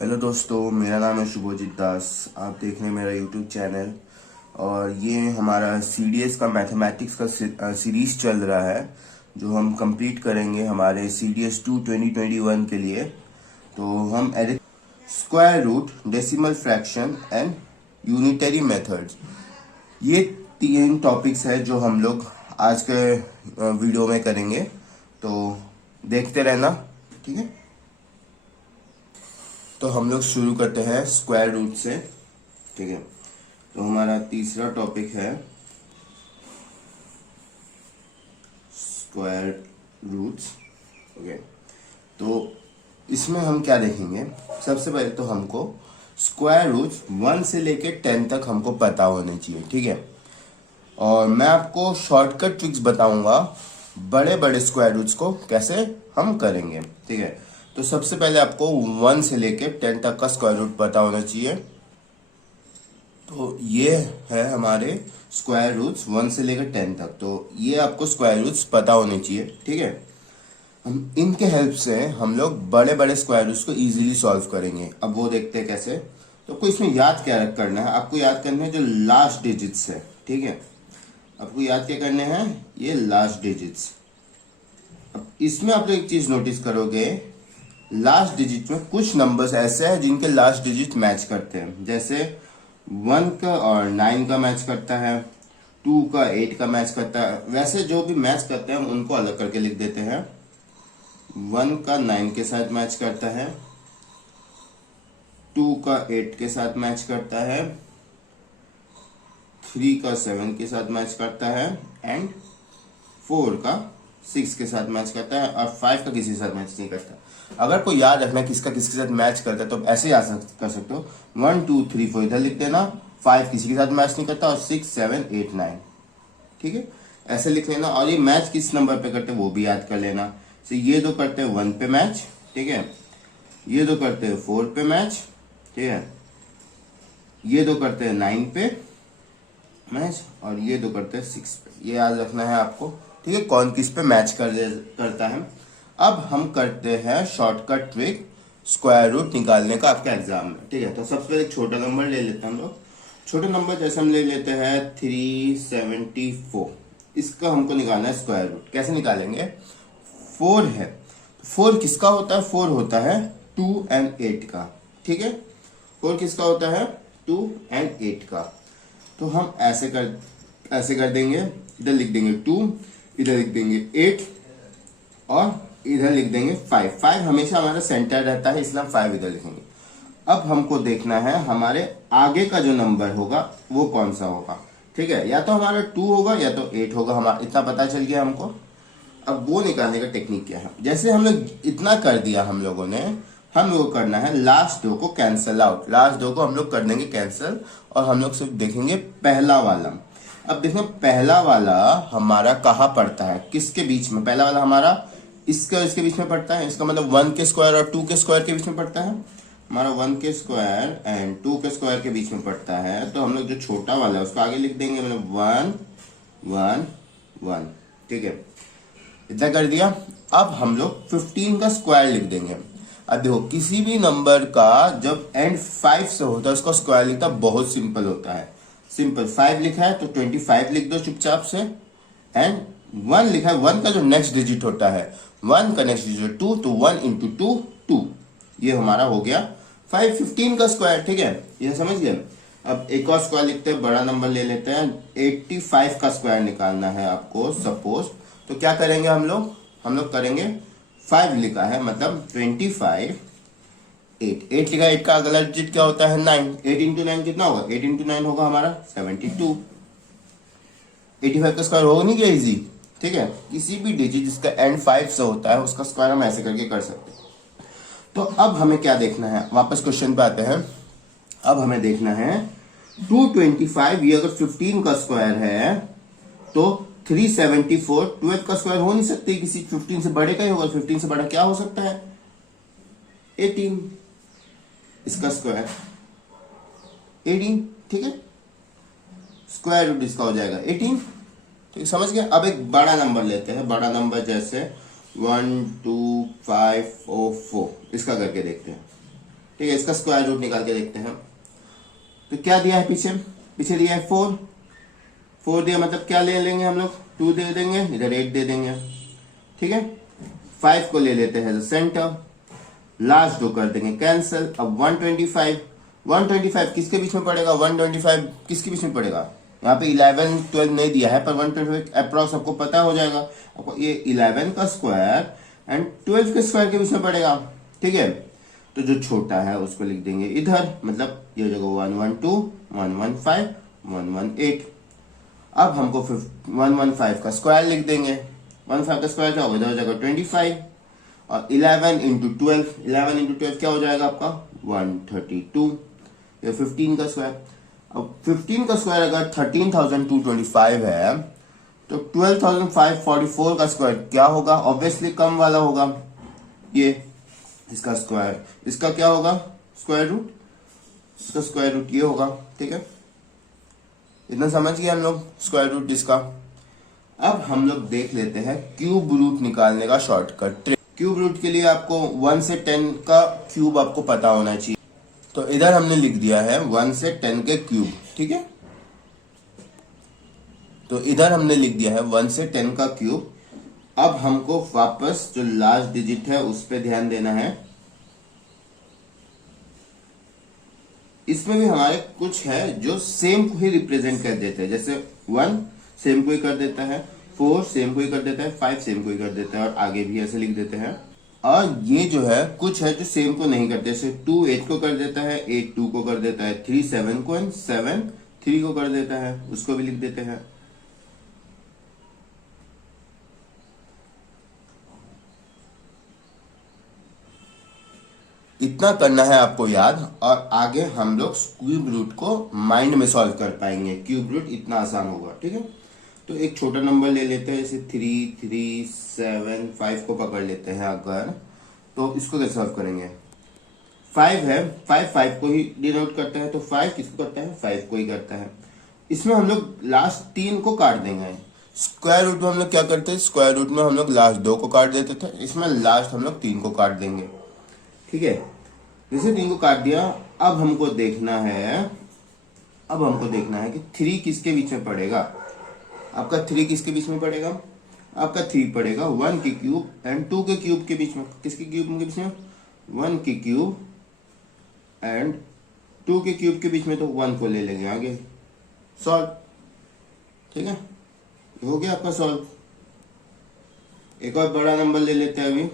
Hello दोस्तों, मेरा नाम है शुभजीत दास। आप देख रहे हैं मेरा यूट्यूब चैनल और ये हमारा सीडीएस का मैथमेटिक्स का सीरीज चल रहा है जो हम कंप्लीट करेंगे हमारे सीडीएस 2 2021 के लिए। तो हम square root, decimal fraction and unitary methods, ये 3 टॉपिक्स है जो हम लोग आज के वीडियो में करेंगे। तो देखते रहना, ठीक है। तो हम लोग शुरू करते हैं स्क्वायर रूट से, ठीक है। तो हमारा तीसरा टॉपिक है स्क्वायर रूट्स, ओके। तो इसमें हम क्या देखेंगे, सबसे पहले तो हमको स्क्वायर रूट्स 1 से लेके 10 तक हमको पता होने चाहिए, ठीक है। और मैं आपको शॉर्टकट ट्रिक्स बताऊंगा बड़े बड़े स्क्वायर रूट्स को कैसे हम करेंगे, ठीक है। तो सबसे पहले आपको 1 से लेके 10 तक का स्क्वायर रूट पता होना चाहिए। तो ये है हमारे स्क्वायर रूट्स 1 से लेकर 10 तक। तो ये आपको स्क्वायर रूट्स पता होने चाहिए, ठीक है। हम इनके हेल्प से हम लोग बड़े बड़े स्क्वायर रूट्स को इजीली सॉल्व करेंगे। अब वो देखते हैं कैसे। तो आपको इसमें याद क्या करना है, आपको याद करना है जो लास्ट डिजिट्स है, ठीक है। आपको याद क्या करने हैं, ये लास्ट डिजिट्स। अब इसमें आप लोग एक चीज नोटिस करोगे, लास्ट डिजिट में कुछ नंबर्स ऐसे हैं जिनके लास्ट डिजिट मैच करते हैं। जैसे 1 का और 9 का मैच करता है, 2 का 8 का मैच करता है। वैसे जो भी मैच करते हैं हम उनको अलग करके लिख देते हैं। 1 का 9 के साथ मैच करता है, 2 का 8 के साथ मैच करता है, 3 का 7 के साथ मैच करता है एंड 4 का 6 के साथ मैच करता है और 5 का किसी के साथ मैच नहीं करता। अगर कोई याद रखना है किसका किसके साथ मैच करता है तो ऐसे ही कर सकते हो। 1 2 3 4 इधर लिख देना, 5 किसी के साथ मैच नहीं करता और 6 7 8 9, ठीक है। ऐसे लिख लेना। और ये मैच किस नंबर पे करते हैं वो भी याद कर लेना। तो ये दो करते हैं 1 पे मैच, ठीक है। ये दो करते हैं 4 पे मैच, ठीक है। ये दो करते हैं 9 पे मैच और ये दो करते हैं 6 पे। ये याद रखना है आपको, ठीक है, कौन किस पे मैच करता है। अब हम करते हैं शॉर्टकट ट्रिक स्क्वायर रूट निकालने का आपके एग्जाम में, ठीक है। तो सबसे पहले एक छोटा नंबर ले लेते हैं हम लोग। छोटा नंबर जैसे हम ले लेते हैं 374। इसका हमको निकालना है स्क्वायर रूट। कैसे निकालेंगे, 4 है, 4 किसका होता है, 4 होता है 2 and 8 का, ठीक है। 4 किसका होता है, 2 and 8 का। तो हम ऐसे कर देंगे, इधर लिख देंगे 2, इधर लिख देंगे 8 और इधर लिख देंगे 5। 5 हमेशा हमारा सेंटर रहता है इसलिए हम 5 इधर लिखेंगे। अब हमको देखना है हमारे आगे का जो नंबर होगा वो कौन सा होगा, ठीक है। या तो हमारा 2 होगा या तो 8 होगा, हमारा इतना पता चल गया हमको। अब वो निकालने का टेक्निक क्या है, जैसे हम लोग इतना कर दिया हम लोगों ने, हम लोग को करना है लास्ट दो को कैंसिल आउट। लास्ट दो को हम लोग कर देंगे कैंसिल और हम लोग सिर्फ देखेंगे पहला वाला। अब देखो पहला वाला हमारा कहाँ पड़ता है, किसके बीच में, पहला वाला हमारा इसके और इसके बीच में पड़ता है। इसका मतलब 1 के स्क्वायर और 2 के स्क्वायर के बीच में पड़ता है। हमारा 1 के स्क्वायर एंड 2 के स्क्वायर के बीच में पड़ता है। तो हम लोग जो छोटा वाला है उसको आगे लिख देंगे, मतलब 1 1 1, ठीक है। इतना कर दिया। अब हम लोग 15 का स्क्वायर लिख देंगे। अब देखो किसी भी नंबर का जब एंड 5 से होता है उसका स्क्वायर लिखना बहुत सिंपल होता है। सिंपल, 5 लिखा है तो 25 लिख दो चुपचाप से। एंड 1 लिखा है, 1 का जो नेक्स्ट डिजिट होता है, 1 का नेक्स्ट डिजिट 2, तो 1 इंटू 2 2। ये हमारा हो गया 15 का स्क्वायर, ठीक है। ये समझ गए। अब एक और स्क्वायर लिखते हैं, बड़ा नंबर ले लेते हैं। 85 का स्क्वायर निकालना है आपको सपोज। तो क्या करेंगे हम लोग करेंगे 5 लिखा है मतलब 25, 8 लिखा है, 8 का अगला डिजिट क्या होता है 9। 8 इंटू 9 कितना होगा, 8 इंटू 9 होगा हमारा 72। 85 का स्क्वायर होगा नहीं क्या, इजी, ठीक है। किसी भी डिजिट जिसका एंड 5 से होता है उसका स्क्वायर हम ऐसे करके कर सकते हैं। तो अब हमें क्या देखना है, वापस क्वेश्चन पे आते हैं। अब हमें देखना है 225, ये अगर 15 का स्क्वायर है तो 374 12 का स्क्वायर हो नहीं सकते, किसी 15 से बड़े का ही होगा। 15 से बड़ा क्या हो सकता है, 18, इसका स्क्वायर 18, ठीक है। स्क्वायर रूट इसका हो जाएगा 18, ठीक, समझ गए। अब एक बड़ा नंबर लेते हैं, बड़ा नंबर जैसे 1 2 5 4, इसका करके देखते हैं। ठीक है, इसका स्क्वायर रूट निकाल के देखते हैं। तो क्या दिया है पीछे, पीछे दिया है 4, 4 दिया मतलब क्या ले लेंगे हम लोग, 2 दे देंगे, इधर 8 दे देंगे। ठीक है, 5 को ले लेते हैं सेंटर, लास्ट 2 कर देंगे कैंसिल। अब 125, 125 किसके बीच में पड़ेगा, 125 किसके बीच में पड़ेगा, यहाँ पे 11 12 नहीं दिया है, पर 125 अप्रॉक्स आपको पता हो जाएगा। आपको ये 11 का स्क्वायर एंड 12 के स्क्वायर के बीच में पड़ेगा। ठीक है, तो जो छोटा है उसको लिख देंगे इधर, मतलब ये जगह 112, 115, 118। अब हमको 115 का स्क्वायर लिख देंगे। 115 का स्क्वायर क्या होगा, इधर हो जाएगा 25 और 11 इंटू 12, 11 इंटू 12 क्या हो जाएगा आपका 132, ये 15 का स्क्वायर। अब 15 का स्क्वायर अगर 13,225 है तो 12,544 का स्क्वायर क्या होगा, ऑब्वियसली कम वाला होगा, ये इसका स्क्वायर, इसका क्या होगा स्क्वायर रूट, इसका स्क्वायर रूट ये होगा। ठीक है, इतना समझ गए हम लोग स्क्वायर रूट इसका। अब हम लोग देख लेते हैं क्यूब रूट निकालने का शॉर्टकट। क्यूब रूट के लिए आपको 1 से 10 का क्यूब आपको पता होना चाहिए। तो इधर हमने लिख दिया है 1 से 10 के क्यूब। ठीक है, तो इधर हमने लिख दिया है 1 से 10 का क्यूब। अब हमको वापस जो लास्ट डिजिट है उस पर ध्यान देना है। इसमें भी हमारे कुछ है जो सेम को ही रिप्रेजेंट कर देते हैं, जैसे 1 सेम को ही कर देता है, 4 सेम को ही कर देता है, 5 सेम को ही कर देता है, और आगे भी ऐसे लिख देते हैं। और ये जो है कुछ है जो सेम को नहीं करते, जैसे 2 8 को कर देता है, 8 2 को कर देता है, 3 7 को, 7 3 को कर देता है, उसको भी लिख देते हैं। इतना करना है आपको याद, और आगे हम लोग क्यूब रूट को माइंड में सॉल्व कर पाएंगे। क्यूब रूट इतना आसान होगा। ठीक है, तो एक छोटा नंबर ले लेते हैं, जैसे 3 3 7 5 को पकड़ लेते हैं अगर, तो इसको कैसे सॉल्व करेंगे, 5 है, 5 5 को ही डिनोट करता है, तो 5 किसको करता है, 5 को ही करता है। इसमें हम लोग लास्ट 3 को काट देंगे। स्क्वायर रूट में हम लोग क्या करते हैं, स्क्वायर रूट में हम लोग लास्ट 2 को काट देते थे, इसमें लास्ट हम लोग 3 को काट देंगे। ठीक है, जैसे 3 को काट दिया। अब हमको देखना है, अब हमको देखना है कि 3 किसके बीच में पड़ेगा। आपका 3 किसके बीच में पड़ेगा, आपका 3 पड़ेगा 1 के क्यूब एंड 2 के क्यूब के बीच में। किसके क्यूब के बीच में, 1 के क्यूब एंड 2 के क्यूब के बीच में, तो 1 को ले लेंगे आगे, सॉल्व। ठीक है, हो गया आपका सॉल्व। एक और बड़ा नंबर ले लेते हैं अभी,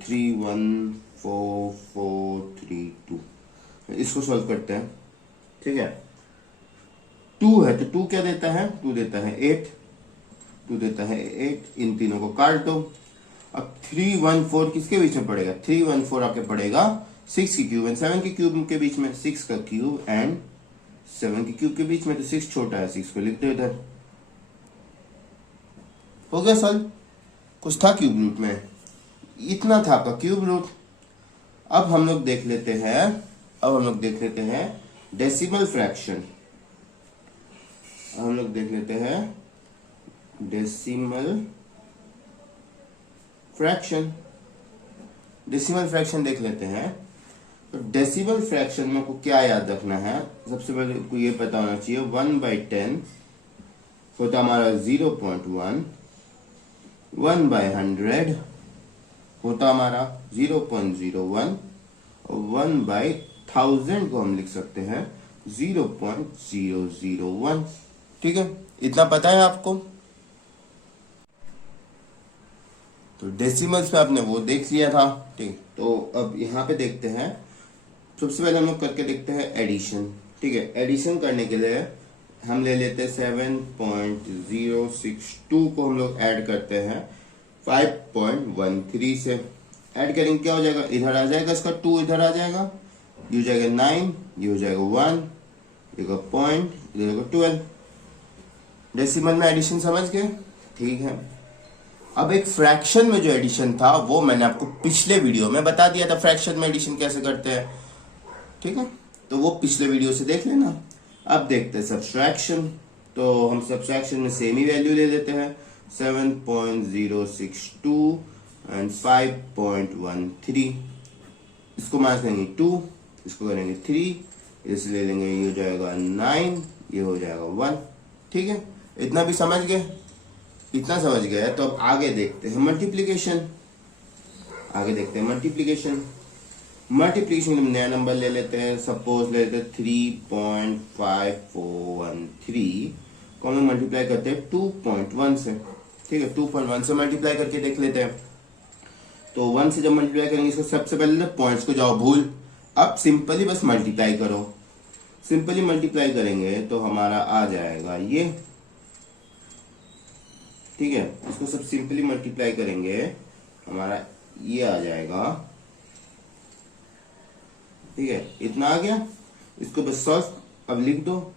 3 1 4 4 3 2, इसको सॉल्व करते हैं। ठीक है, 2 है तो 2 क्या देता है, 2 देता है 8, 2 देता है 8, इन तीनों को काट दो। अब 3 1 4 किसके बीच में पड़ेगा, 3 1 4 आपके पड़ेगा 6 के क्यूब एंड 7 के क्यूब के बीच में, 6 का क्यूब एंड 7 के क्यूब के बीच में, तो 6 छोटा है, 6 को लिख दो इधर। हो गया सॉल्व। कुछ था क्यूब रूट में, इतना था आपका क्यूब रूट। अब हम लोग देख लेते हैं, अब हम लोग देख लेते हैं डेसिमल फ्रैक्शन। हम लोग देख लेते हैं डेसिमल फ्रैक्शन। डेसिमल फ्रैक्शन देख लेते हैं। तो डेसिमल फ्रैक्शन में आपको क्या याद रखना है, सबसे पहले आपको ये पता होना चाहिए 1/10 होता हमारा 0.1, 1/100 होता हमारा 0.01, और 1/1000 को हम लिख सकते हैं 0.001। ठीक है, इतना पता है आपको। तो डेसिमल्स में आपने वो देख लिया था। ठीक, तो अब यहाँ पे देखते हैं, सबसे पहले हम लोग करके देखते हैं एडिशन। ठीक है, एडिशन करने के लिए हम ले लेते हैं 7.062 को हम लोग ऐड करते हैं 5.13 से। ऐड करेंगे क्या हो जाएगा, इधर आ जाएगा इसका 2, इधर आ जाएगा, ये हो जाएगा 9, ये हो जाएगा 1, ये पॉइंट, ये हो जाएगा 12। डेसिमल में एडिशन समझ गए। ठीक है, अब एक फ्रैक्शन में जो एडिशन था वो मैंने आपको पिछले वीडियो में बता दिया था, फ्रैक्शन में एडिशन कैसे करते हैं। ठीक है, तो वो पिछले वीडियो से देख लेना। अब देखते हैं सब्सट्रैक्शन। तो हम सब्सट्रैक्शन में सेम ही वैल्यू ले लेते हैं, 7.062 एंड 5.13। इसको माइनस करेंगे 2, इसको करेंगे 3, इसे ले लेंगे, ये हो जाएगा 9, ये हो जाएगा 1। ठीक है, इतना भी समझ गए? इतना समझ गए तो अब आगे देखते हैं मल्टीप्लीकेशन। आगे देखते हैं मल्टीप्लीकेशन। मल्टीप्लीकेशन में नया नंबर ले लेते हैं, सपोज ले लेते हैं 3.5413 को हम मल्टीप्लाई करते हैं 2.1 से। ठीक है, 2.1 से मल्टीप्लाई करके देख लेते हैं। तो 1 से जब मल्टीप्लाई करेंगे इसको, सबसे पहले पॉइंट्स को जाओ भूल, अब सिंपली बस मल्टीप्लाई करो। सिंपली मल्टीप्लाई करेंगे तो हमारा आ जाएगा ये। ठीक है, इसको सब सिंपली मल्टीप्लाई करेंगे हमारा ये आ जाएगा। ठीक है, इतना आ गया, इसको बस सॉल्व अब लिख दो।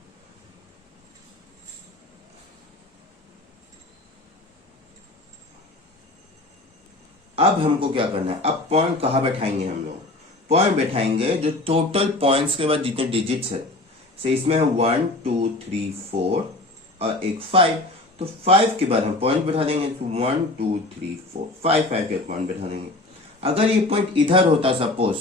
अब हमको क्या करना है, अब पॉइंट कहाँ बैठाएंगे हम लोग? पॉइंट बैठाएंगे जो टोटल पॉइंट्स के बाद जितने डिजिट्स है, से इसमें है 1 2 3 4 और एक 5, तो 5 के बाद हम पॉइंट बैठा देंगे, तो 1 2 3 4 5 के पॉइंट बैठा देंगे। अगर ये पॉइंट इधर होता सपोज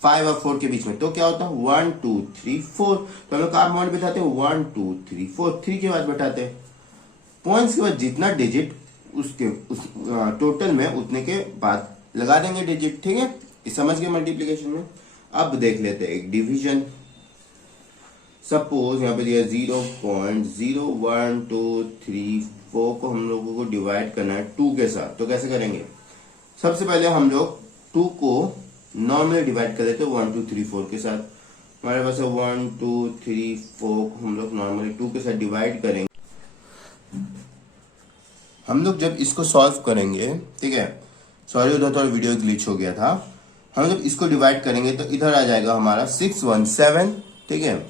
5 और 4 के बीच में, तो क्या होता 1 2 3 4, तो हम लोग कहाँ पॉइंट बैठाते 1 2 3 4, 3 के बाद बैठाते। पॉइंट्स के बाद जितना डिजिट उसके उस टोटल में उतने के बाद लगा देंगे डिजिट। ठीक है, ये समझ गए मल्टीप्लिकेशन में। अब देख लेते हैं एक डिवीजन। सपोज यहाँ पे दिया 0.01234 को हम लोगों को डिवाइड करना है 2 के साथ, तो कैसे करेंगे? सबसे पहले हम लोग 2 को नॉर्मली डिवाइड कर देते हैं 1 2 3 4 के साथ। हमारे पास है 1 2 3 4 को हम लोग नॉर्मली 2 के साथ डिवाइड करेंगे। हम लोग जब इसको सॉल्व करेंगे, ठीक है, सॉरी उधर थोड़ा वीडियो ग्लिच हो गया था। हम जब इसको डिवाइड करेंगे तो इधर आ जाएगा हमारा 617। ठीक है,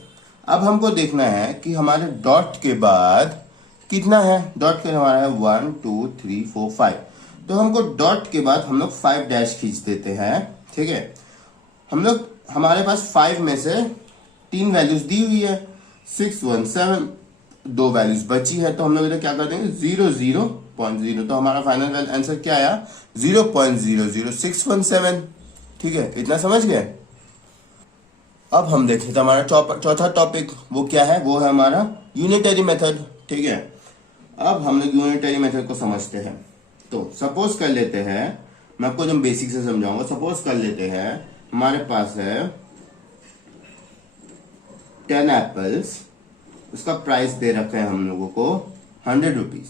अब हमको देखना है कि हमारे डॉट के बाद कितना है। डॉट के हमारा है 1 2 3 4 5, तो हमको डॉट के बाद हम लोग 5 डैश खींच देते हैं। ठीक है, हम लोग हमारे पास 5 में से 3 वैल्यूज दी हुई है, 617, 2 वैल्यूज बची है, तो हम लोग इधर क्या कर देंगे 0.0, तो हमारा फाइनल आंसर क्या आया 0.00617। ठीक है, इतना समझ गए? अब हम देखें तो हमारा चौथा टॉपिक वो क्या है, वो है हमारा यूनिटरी मेथड। ठीक है, अब हम लोग यूनिटरी मेथड को समझते हैं। तो सपोज कर लेते हैं, मैं आपको जब बेसिक से समझाऊंगा। सपोज कर लेते हैं हमारे पास है 10 एप्पल्स, उसका प्राइस दे रखा है हम लोगों को 100 रुपीज।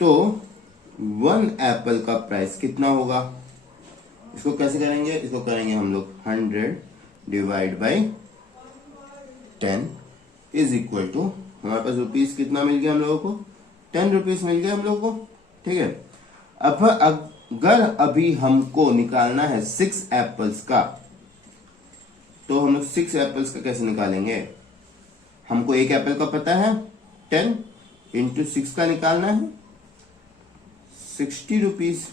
तो 1 एप्पल का प्राइस कितना होगा? इसको कैसे करेंगे? इसको करेंगे हम लोग 100 divide by 10 is equal to, हमारे पास रुपीज कितना मिल गया हम लोगों को? 10 रुपीज मिल गया हम लोगों को। ठीक है, अब अगर अभी हमको निकालना है 6 एप्पल्स का, तो हम लोग 6 एप्पल्स का कैसे निकालेंगे? हमको एक एप्पल का पता है 10 इंटू 6 का निकालना है 60 रुपीज।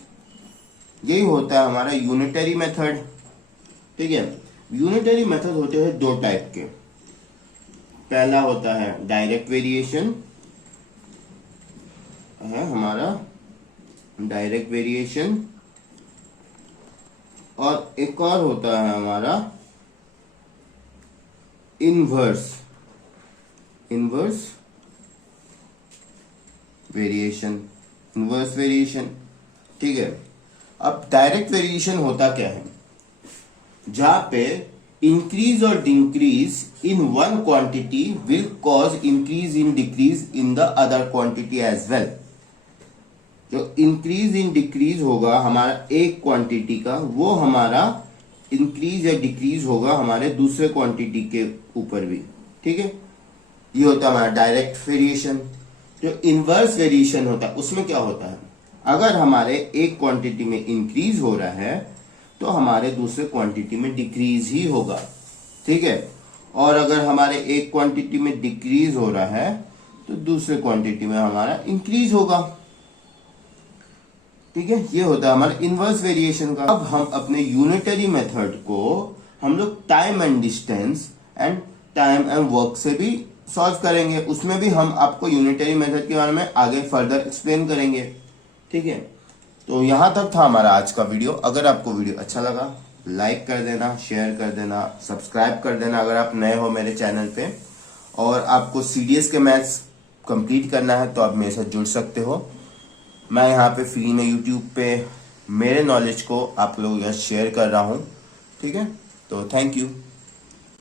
यही होता है हमारा यूनिटरी मेथड। ठीक है, यूनिटरी मेथड होते हैं 2 टाइप के। पहला होता है डायरेक्ट वेरिएशन, है हमारा डायरेक्ट वेरिएशन, और एक और होता है हमारा इनवर्स वेरिएशन। ठीक है, अब डायरेक्ट वेरिएशन होता क्या है? जहां पे इंक्रीज और decrease in one quantity will cause increase in decrease in the other quantity as well. जो इंक्रीज इन डिक्रीज होगा हमारा एक क्वांटिटी का, वो हमारा इंक्रीज या डिक्रीज होगा हमारे दूसरे क्वांटिटी के ऊपर भी। ठीक है, ये होता है हमारा डायरेक्ट वेरिएशन। जो इनवर्स वेरिएशन होता है उसमें क्या होता है, अगर हमारे एक क्वांटिटी में इंक्रीज हो रहा है तो हमारे दूसरे क्वांटिटी में डिक्रीज ही होगा। ठीक है, और अगर हमारे एक क्वांटिटी में डिक्रीज हो रहा है तो दूसरे क्वांटिटी में हमारा इंक्रीज होगा। ठीक है, ये होता है हमारा इनवर्स वेरिएशन का। अब हम अपने यूनिटरी मेथड को हम लोग time and distance and time and work से भी सॉल्व करेंगे। उसमें भी हम आपको यूनिटरी मेथड के बारे में आगे फर्दर एक्सप्लेन करेंगे। ठीक है, तो यहां तक था हमारा आज का वीडियो। अगर आपको वीडियो अच्छा लगा लाइक कर देना, शेयर कर देना, सब्सक्राइब कर देना अगर आप नए हो मेरे चैनल पे। और आपको सीडीएस के मैथ्स कंप्लीट करना है तो आप मेरे साथ जुड़ सकते हो। मैं यहाँ पे फ्री में यूट्यूब पे मेरे नॉलेज को आप लोगों के साथ शेयर कर रहा हूँ। ठीक है, तो थैंक यू।